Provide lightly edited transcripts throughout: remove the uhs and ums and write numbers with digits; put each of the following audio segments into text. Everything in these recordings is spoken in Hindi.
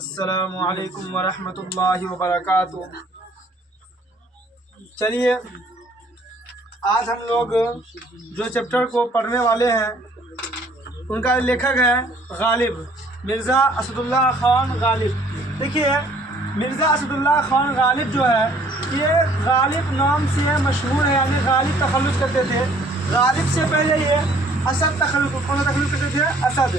अस्सलामु अलैकुम वरहमतुल्लाहि वबरकातुह। चलिए आज हम लोग जो चैप्टर को पढ़ने वाले हैं उनका लेखक है गालिब, मिर्ज़ा असदुल्लाह खान गालिब। देखिए मिर्ज़ा असदुल्लाह खान गालिब जो है ये गालिब नाम से मशहूर है, यानी गालिब तखल्लुस करते थे। गालिब से पहले ये असद तखल्लुस, कौन सा तखल्लुस करते थे? असद।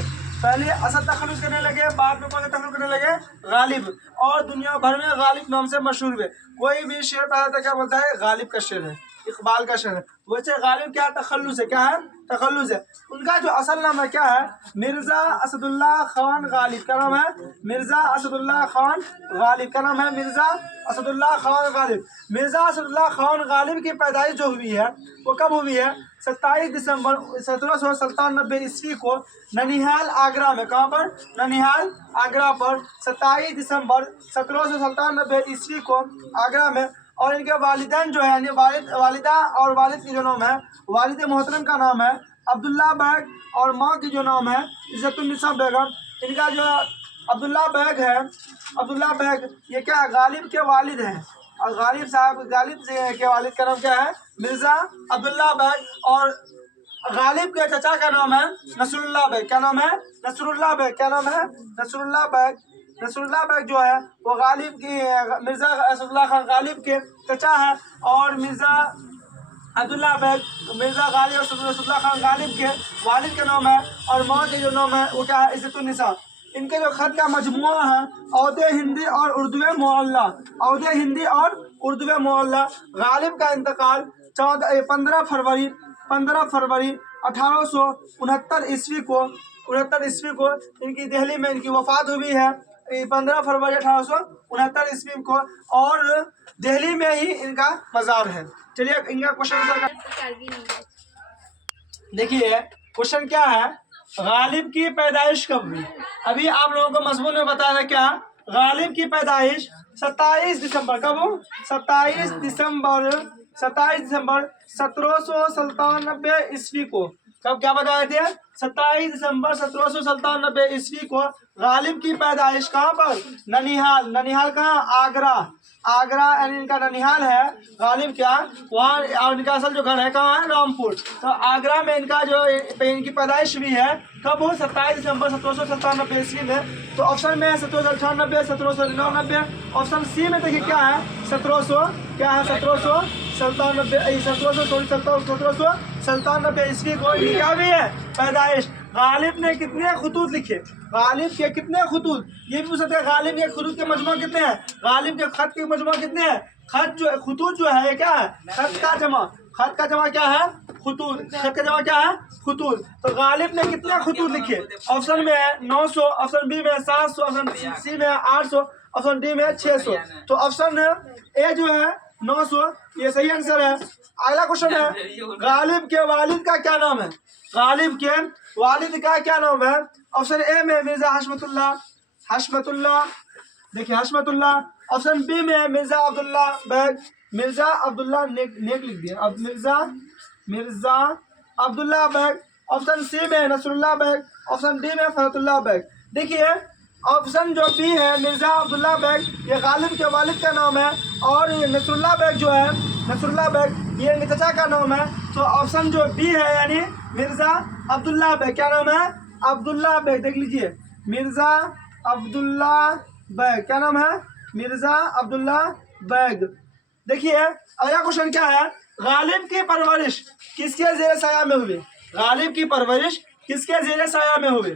पहले असद तखल्लुस करने लगे, बाद में कौन सा तखल्लुस करने लगे? गालिब। और दुनिया भर में गालिब नाम से मशहूर हुए। कोई भी शेर पढ़ा था क्या बोलता है? गालिब का शेर है, इकबाल का शेर है। वैसे गालिब क्या तखल्लुस है? क्या है? तखल्लुस है। उनका जो असल नाम है क्या है? मिर्ज़ा असदुल्लाह खान गालिब। क्या नाम है? मिर्ज़ा असदुल्लाह खान गालिब। क्या नाम है? मिर्ज़ा असदुल्लाह खान गालिब। मिर्ज़ा असदुल्लाह खान गालिब की पैदाइश जो हुई है वो कब हुई है? 27 दिसंबर 1797 ईस्वी को ननिहाल आगरा में। कहाँ पर? ननिहाल आगरा पर 27 दिसंबर 1797 ईस्वी को आगरा में। और इनके वालिदैन जो है यानी वालिदा और वालिद की जो नाम है, वालिद मोहतरम का नाम है अब्दुल्ला बैग और माँ की जो नाम है इज़्ज़तुन्निसा बेगम। इनका जो अब्दुल्ला बैग है, अब्दुल्ला बैग ये क्या गालिब के वालिद हैं। और गालिब साहब, गालिब के वालिद का नाम क्या है? मिर्ज़ा अब्दुल्ला बैग। और गालिब के चचा का नाम है नसरुल्लाह बैग। क्या नाम है? नसरुल्लाह बैग। क्या नाम है? नसरुल्लाह बैग। नसरुल्लाह बैग जो है वो गालिब की, मिर्ज़ा असदुल्लाह खान गालिब के चचा है। और मिर्ज़ा अब्दुल्ला बैग मिर्ज़ा गालिब और असदुल्लाह खान गालिब के वालिद का नाम है। और माँ के जो नाम है वो क्या है? इज़्ज़तुन्निसा। इनके जो खत का मजमुआ है औदे हिंदी और उर्दू मोहल्ला, औदे हिंदी और उर्दू मोहल्ला। गालिब का इंतकाल 15 फरवरी 1869 ईस्वी को, 69 ईस्वी को इनकी दिल्ली में इनकी वफात हुई है। 15 फरवरी 1869 ईस्वी को। और दिल्ली में ही इनका मज़ार है। चलिए इनका क्वेश्चन देखिए। क्वेश्चन क्या है? गालिब की पैदाइश कब हुई? अभी आप लोगों को मजमून में बताया क्या? गालिब की पैदाइश 27 दिसंबर। कब हो? 27 दिसंबर 1797 ईस्वी को। कब? क्या बताए थे? 27 दिसंबर 1797 ईस्वी को गालिब की पैदाइश कहाँ पर? ननिहाल। ननिहाल कहाँ? आगरा। आगरा यानी इनका ननिहाल है गालिब क्या वहाँ। और इनका असल जो घर है कहाँ है? रामपुर। तो आगरा में इनका जो इनकी पैदाइश हुई है कब हो? 27 दिसंबर 1797 ईस्वी में। तो ऑप्शन में है 1798, 1799। ऑप्शन सी में देखिए क्या है? 1700, क्या है? 1797 ईस्वी को क्या भी है पैदाइश। गालिब ने कितने खुतूत लिखे? गालिब के कितने खुतूत? ये भी पूछ सकते हैं गालिब के खुतूत के मजमू कितने हैं? गालिब के खत के मजमू कितने हैं? खत जो खुतूत जो है क्या है? खत का जमा। खत का जमा क्या है? खुतूत। खत का जमा क्या है? खुतूत। तो गालिब ने कितने खुतूत लिखे? ऑप्शन में है 900, ऑप्शन बी में 700, ऑप्शन सी में 800, ऑप्शन डी में 600। तो ऑप्शन ए जो है 900 ये सही आंसर है। अगला क्वेश्चन है गालिब के वालिद का क्या नाम है? गालिब के वालिद का क्या नाम है? ऑप्शन ए में मिर्ज़ा हशमतुल्लाह, हशमतुल्लाह, देखिए हशमतुल्लाह। ऑप्शन बी में मिर्ज़ा अब्दुल्ला बैग, मिर्ज़ा अब्दुल्ला नेक लिख दिया, अब मिर्ज़ा अब्दुल्ला बैग। ऑप्शन सी में नसरुल्लाह बैग, ऑप्शन डी में फरतुल्लाह बैग। देखिए ऑप्शन जो बी है मिर्ज़ा अब्दुल्ला बैग ये गालिब के वालिद का नाम है। और ये नसरुल्लाह बैग जो है, नसरुल्लाह बैग ये इनके चचा का नाम है। तो ऑप्शन जो बी है यानी मिर्ज़ा अब्दुल्ला बैग। क्या नाम है? अब्दुल्ला बैग। देख लीजिए मिर्ज़ा अब्दुल्ला बैग। क्या नाम है? मिर्ज़ा अब्दुल्ला बैग। देखिए अगला क्वेश्चन क्या है? गालिब की परवरिश किसके ज़ेर साया में हुई? गालिब की परवरिश किसके ज़ेर साया में हुई?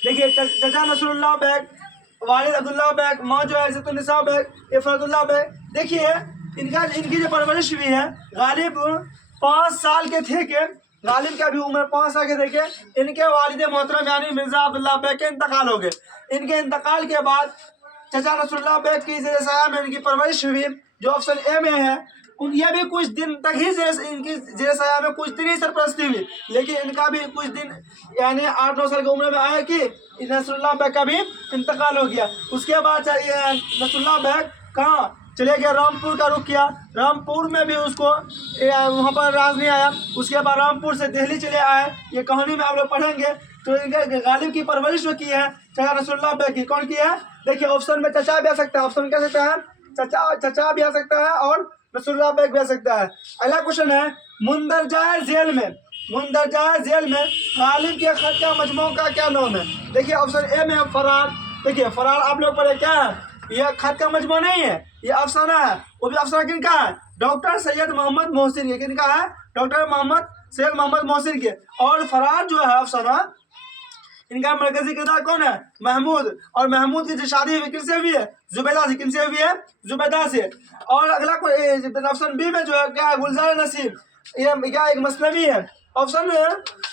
देखिए चचा नसरुल्लाह बैग, वालिद अब्दुल्ला बैग, माँ जो है इज़्ज़तुन्निसा बैग, ये फरतुल्लाह बैग। देखिए इनकी जो परवरिश हुई है, गालिब 5 साल के थे के, गालिब की अभी उम्र 5 साल के थे के इनके वालिद मोहतरम यानी मिर्ज़ा अब्दुल्ला बैग के इंतकाल हो गए। इनके इंतकाल के बाद चचा नसरुल्लाह बैग की ज़ेर साया में इनकी परवरिश हुई, जो ऑप्शन ए में है। ये भी कुछ दिन तक ही इनकी ज़ेर साया में कुछ दिन ही सरपरस्ती हुई, लेकिन इनका भी कुछ दिन यानी 8-9 साल की उम्र में आया कि नसरुल्लाह बैग का भी इंतकाल हो गया। उसके बाद नसरुल्लाह बैग कहाँ चले गए? रामपुर का रुख किया। रामपुर में भी उसको वहाँ पर राज नहीं आया। उसके बाद रामपुर से दिल्ली चले आए, ये कहानी में आप लोग पढ़ेंगे। तो इनका गालिब की परवरिश जो की है चचा रसूलुल्लाह बेग की, कौन की है? देखिए ऑप्शन में चचा भी आ सकता है, ऑप्शन में क्या सकता है? चचा भी आ सकता है और रसूलुल्लाह बेग भी आ सकता है। अगला क्वेश्चन है, मुंदरजाए झेल में गालिब के खत का मजमू का क्या नाम है? देखिए ऑप्शन ए में फरार। देखिए फरार आप लोग पढ़े क्या है? यह खत का मजमू नहीं है, ये अफसाना है। वो भी अफसाना किनका है? डॉक्टर सैयद मोहम्मद मोहसिन के। किनका है? डॉक्टर सैयद मोहम्मद मोहसिन के। और फरार जो है अफसाना, इनका मरकजी किरदार कौन है? महमूद। और महमूद की जो शादी हुई किनसे हुई है? जुबैदा से। किनसे हुई है? जुबैदा से। और अगला ऑप्शन बी में जो है क्या है? गुलजार नसीब। ये क्या एक मसलवी है। ऑप्शन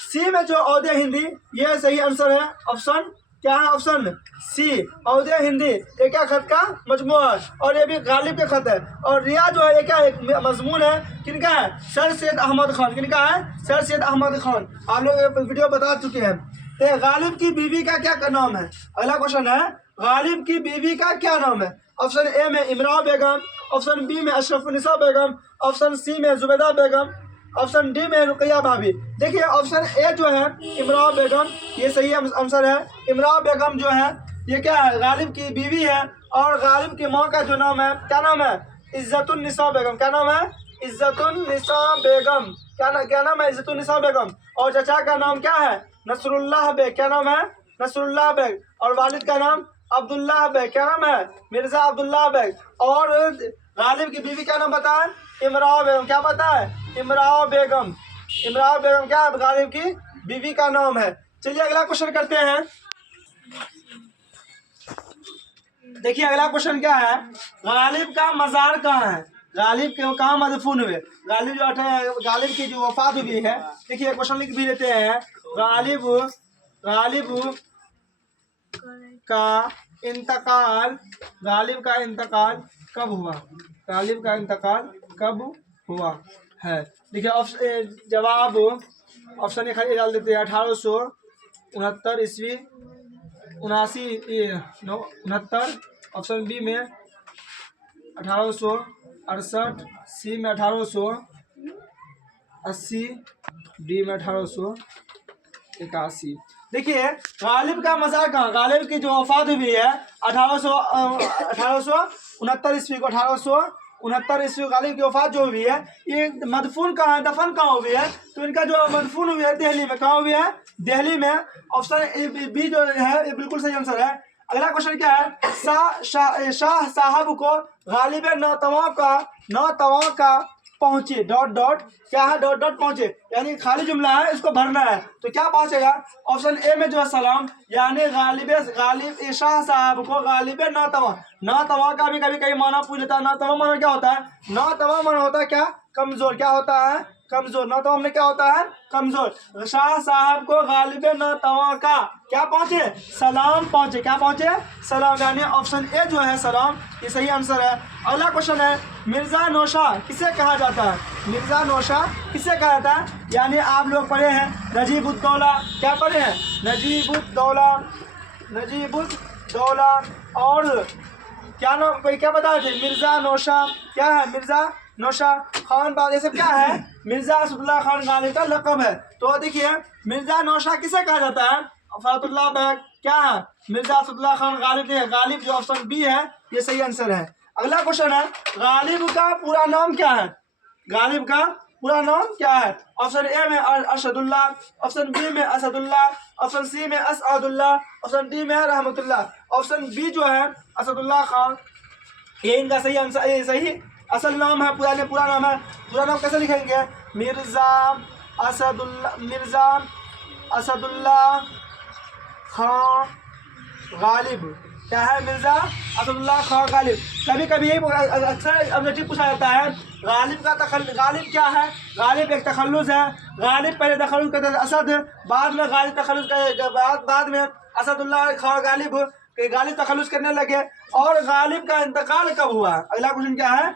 सी में जो औदे हिंदी, ये सही आंसर है। ऑप्शन क्या है? ऑप्शन सी औदे हिंदी। ये क्या खत का मजमूआ है और ये भी गालिब के खत है। और रिया जो है ये क्या एक मजमून है, किनका है? सर सैयद अहमद खान। किनका है? सर सैयद अहमद खान। आप लोग ये वीडियो बता चुके हैं। तो गालिब की बीवी का क्या नाम है? अगला क्वेश्चन है, गालिब की बीवी का क्या नाम है? ऑप्शन ए में इमरान बेगम, ऑप्शन बी में अशरफुन्निसा बेगम, ऑप्शन सी में जुबैदा बेगम, ऑप्शन डी में रुकैया भाभी। देखिए ऑप्शन ए जो है इमरान बेगम, ये सही आंसर है। इमरान बेगम जो है ये क्या है? गालिब की बीवी है। और गालिब की माँ का जो नाम है, क्या नाम है? इज्जतुन्निसा बेगम। क्या नाम है? इज्जतुन्निसा बेगम। क्या नाम है? इज्जतुन्निसा बेगम। और चचा का नाम क्या है? नसरुल्लाह बेग। क्या नाम है? नसरुल्लाह बेग। और वालिद का नाम अब्दुल्लाह बेग। क्या नाम है? मिर्जा अब्दुल्लाह बेग। और गालिब की बीवी का नाम बताएं? इमरान बेगम। क्या पता है? इमरान बेगम। इमरान बेगम क्या है? गालिब की बीवी का नाम है। चलिए अगला क्वेश्चन करते हैं। देखिए अगला क्वेश्चन क्या है, गालिब का मज़ार कहाँ है? गालिब के कहाँ मदफून हुए? गालिब जो गालिब की जो वफात हुई है, देखिए क्वेश्चन लिख भी देते हैं। गालिब का इंतकाल कब हुआ? गालिब का इंतकाल कब हुआ है? देखिए जवाब ऑप्शन ए खाली डाल देते हैं। 1869 ईस्वी, 69। ऑप्शन बी में 1868, सी में 1880, डी में 1881। देखिए गालिब का मज़ार कहाँ? गालिब की जो वफात हुई है 1869 ईस्वी को, 1869 ईस्वी गालिब की वफात जो हुई है, ये मदफून कहाँ है? दफन कहाँ हुई है? तो इनका जो मदफून हुई है दिल्ली में। कहाँ हुई है? दिल्ली में। ऑप्शन बी जो है ये बिल्कुल सही आंसर है। अगला क्वेश्चन क्या है, शाह साहब को गालिब नौतवा का पहुंचे डॉट डॉट क्या है? डॉट डॉट पहुंचे, यानी खाली जुमला है, इसको भरना है। तो क्या पहुंचेगा? ऑप्शन ए में जो है सलाम, यानी गालिब शाह साहब को गालिब नौतवा का भी कभी कभी माना पूछ लेता है। नौतवा माना क्या होता है? नौतवा माना होता है क्या? कमजोर। क्या होता है? कमजोर। नौतवा में क्या होता है? कमजोर। शाह साहब को गालिब नौतवा का क्या पहुंचे? सलाम पहुंचे। क्या पहुंचे? सलाम, यानी ऑप्शन ए जो है सलाम, ये सही आंसर है। अगला क्वेश्चन है, मिर्जा नौशाह किसे कहा जाता है? मिर्जा नौशाह किसे कहा जाता है? यानी आप लोग पढ़े हैं नजीबुद्दौला। क्या पढ़े हैं? नजीबुद्दौला। और क्या नाम, कोई क्या बता थे? मिर्जा नौशाह। क्या है? मिर्जा नौशाह खान बाद, ये सब क्या है? मिर्जा असदुल्ला खान गालिब का लक़ब है। तो देखिए मिर्जा नौशाह किसे कहा जाता है? फतहुल्लाह बेग। क्या है? मिर्जा असदुल्ला खान गालिब है। गालिब जो ऑप्शन बी है ये सही आंसर है। अगला क्वेश्चन है, गालिब का पूरा नाम क्या है? गालिब का पूरा नाम क्या है? ऑप्शन ए में अरशदुल्ला, ऑप्शन बी में असदुल्ला, ऑप्शन सी में असअदुल्ला, ऑप्शन डी में रहमतुल्लाह। ऑप्शन बी जो है असदुल्ला खान, ये इनका सही आंसर, ये सही असल नाम है। पूरा नाम है। पूरा नाम कैसे लिखेंगे? मिर्जा असदुल्ला खान गालिब। क्या है? मिर्जा असदुल्ला खान गालिब। कभी कभी यही अक्सर ऑब्जेक्टिव पूछा जाता है, गालिब का गालिब क्या है? गालिब एक तखल्लुस है। गालिब पहले तखल्लुस करते थे असद, बाद में गालिब तखल्लुस बाद में असदुल्ला खान गालिब तखल्लुस करने लगे। और गालिब का इंतकाल कब हुआ? अगला क्वेश्चन क्या है,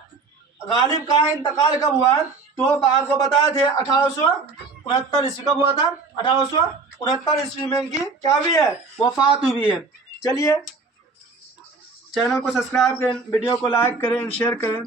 गालिब का इंतकाल कब हुआ? तो आपको बताए थे 1869 ईस्वी। कब हुआ था? 1869 ईस्वी में इनकी क्या हुई है? वफात हुई है। चलिए चैनल को सब्सक्राइब करें, वीडियो को लाइक करें, शेयर करें।